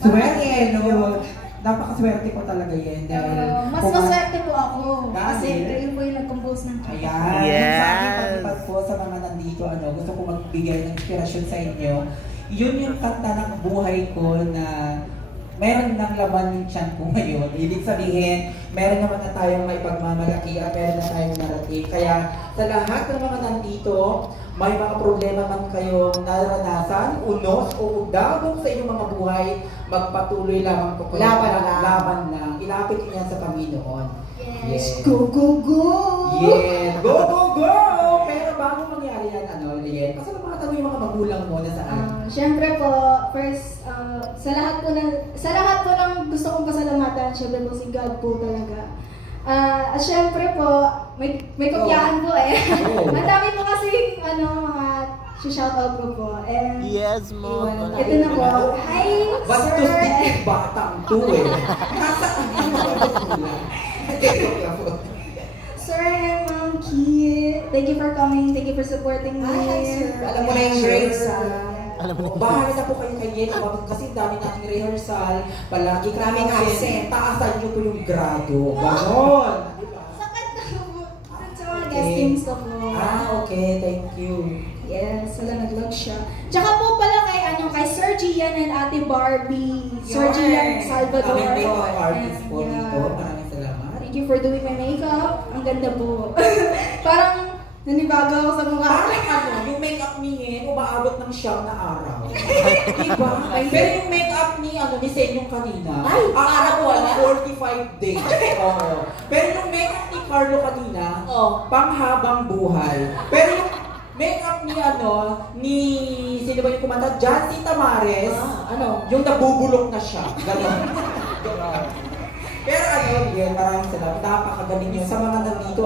Swerte, no? Napakaswerte ko talaga yan. Mas maswerte po ako. Kasi Dahil? kayo po yung nag-compose ng kanta. Ayan. Yes. Sa akin, pagpag po sa mga nandito, gusto ko magbigay ng inspirasyon sa inyo. Yun yung kanta ng buhay ko na meron ng laman yung tiyan ko ngayon. Ibig sabihin, meron naman na tayong may pagmamalaki at meron na tayong narating. Kaya sa lahat ng mga nandito, may mga problema man kayong naranasan, unos o dagong sa inyong mga buhay, magpatuloy lamang po kayo. Laban lang. Ilapit niyo yan sa Panginoon. Yes. Go, go, go! Yes! Go, go, go! Pero bago mangyari yan, Lian, pasalamatan mo yung mga magulang mo na saan? Siyempre po, first, sa lahat po ng gusto kong pasalamatan, siyempre po si God po talaga. At siyempre po, may kopyahan po eh. Ang dami po kasi, mga shoutout ko po. And, Yes, mo. ito na po. Hi, Bastos sir! din batang to eh. Nasaan yung magulang? Sir and Ma'am Kit, thank you for coming. Thank you for supporting me. Hi, sir. Alam mo na yung grades, Bahala na po kayo kay Yen, kasi dami nating rehearsal, palagi Maraming absent. Taasan niyo po yung grado. Ganon! Sakit na po. Sa mga guestings ko po. Okay, thank you. Yes, wala nag-log siya. Tsaka po pala kay Sir Gian and Ate Barbie. Sir Gian Salvador. Aming makeup artist po And, dito. Maraming salamat. Thank you for doing my makeup. Ang ganda po. Parang nanibago ako sa mukha. Parang yung makeup ni Yen, umaabot ng siyam na araw. Diba? Pero yung makeup ni Senyong kanina, araw wala 45 days. Oo. Pero yung makeup ni Carlo kanina, panghabang buhay. Pero yung makeup ni sino ba yung kumanta? Jancy Tamares, yung nabubulok na siya. Galing. Pero Yen, maraming salamat. Napakagaling yun. Sa mga nandito,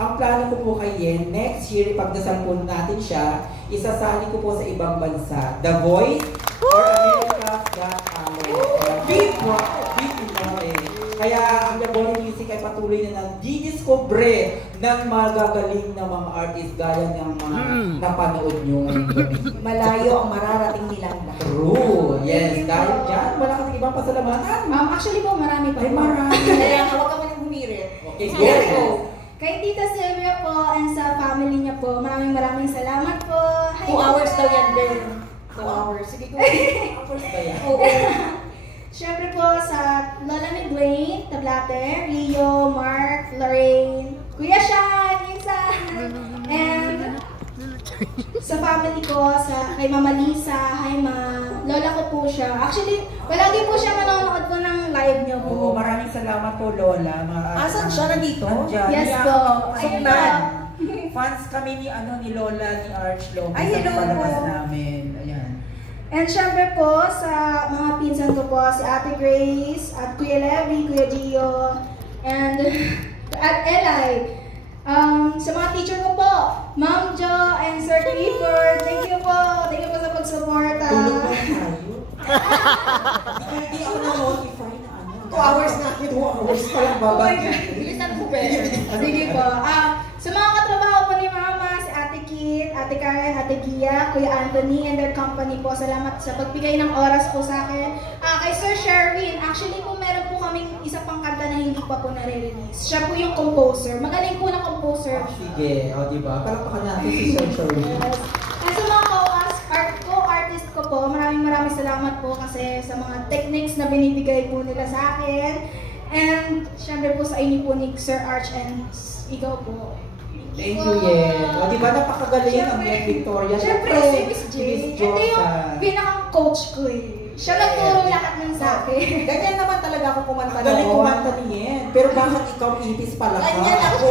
ang plano ko po kay Yen, next year, ipagdasal po natin siya, isasali ko po sa ibang bansa. The Voice or America's Got Talent. Big eh. Kaya ang The Voice Music ay patuloy na nagdidiscover ng magagaling na mga artist gaya ng mga napanood nyo ngayong gabi. Malayo ang mararating nilang lahat. True. Yes. Dahil dyan, wala kasing ibang pasalamatan. Actually po, marami pa. Ay, marami. Kaya huwag ka man humirit. Okay, Yes. go. Kay Tita Sylvia po and sa family niya po, maraming salamat po. Hi, 2 hours Tita. daw yan, Ben. 2 hours. Sige, go. 2 hours ba yan? Oo. Siyempre po sa Lola ni Dwayne, Tablate, Rio, Mark, Lorraine, Kuya Sean, Insan, and sa family ko, kay Mama Lisa, hi Ma, lola ko po siya. Actually, palagi po siya manonood po ng live niyo po. Oo, maraming salamat po, Lola. Asan siya? Nandito? Nandyan. Yes po. Ayun Ayun na. po. Fans kami ni Lola, ni Arch Lopez. Ay, hello sa palabas po. namin. Ayan. And syempre po, sa mga pinsan ko po, si Ate Grace, at Kuya Levi, Kuya Gio, and at Eli. Sa mga teacher ko po, Ma'am Jo and Sir Clifford, thank you po sa pagsuporta. Tulog na tayo. Hindi ako na-notify na 2 hours na. 2 hours pa lang babalik. Bilisan ko, Ben. Sige po. Sa mga katrabaho po ni Mama, si Ate Kit, Ate Karen, Ate Gia, Kuya Anthony, and their company po, salamat sa pagbigay ng oras po sa akin. Kay Sir Sherwin, actually po meron po kaming isa pang kanta na hindi pa po nare-release. Siya po yung composer. Magaling po na composer. Sige, diba? Palakpakan natin si Sir Sherwin. Yes. At sa mga co-artist ko po, maraming salamat po kasi sa mga techniques na binibigay po nila sa akin. And syempre po sa inyo po ni Sir Arch and ikaw po. Thank you, Yen. Diba napakagaling ang Yen Victoria? Syempre si Miss J. Ito yung pinaka-coach ko eh. Siya nagturo lahat ng sa akin. Ganyan naman talaga ako kumanta Galing noon. kumanta ni Yen. Pero bakit ikaw ipis pala ka? Ganyan ako.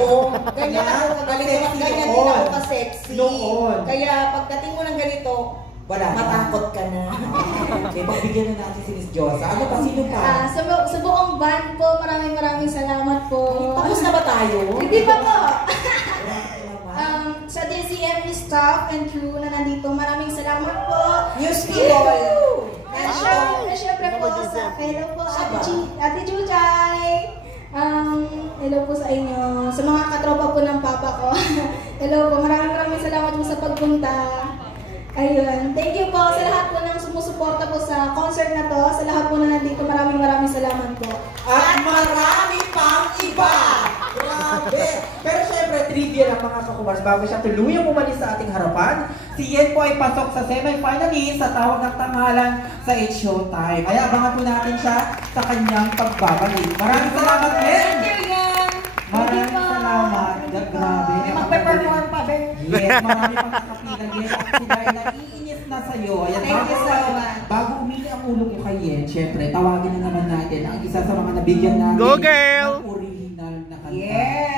Ganyan ako. Ganyan din ako ka-sexy. Noon. Kaya pagdating mo ng ganito, matakot ka na. Okay, pagbigyan na natin si Miss Josa. Ano pa? Sino pa? Sa buong band po, maraming salamat po. Tapos na ba tayo? Hindi pa po. Sa DZM staff and crew na nandito, maraming salamat po. News people. And syempre po sa hello po Ate Chuchay. Hello po sa inyo. Sa mga katropa po ng papa ko. Hello po, maraming salamat po sa pagpunta. Ayun, thank you po sa lahat po ng sumusuporta po sa concert na to, sa lahat naman po. At marami pang iba! Grabe! Pero syempre, trivia lang mga kakumars, bago siya tuluyang umalis sa ating harapan, si Yen po ay pasok sa semi-finalist sa tawag ng tanghalan sa It's Showtime. Kaya abangan po natin siya sa kanyang pagbabalik. Maraming salamat, Yen! Maraming salamat. Grabe. Magpe-perform pa din. Yes, marami pang kakapilan. Yes, at sila ay naiinis na sa'yo. Ayan, Thank you so much. Bago umili ang ulo ko kay Yen, syempre, tawagin na naman natin ang isa sa mga nabigyan natin Go, girl! ng original na kanta. Yes.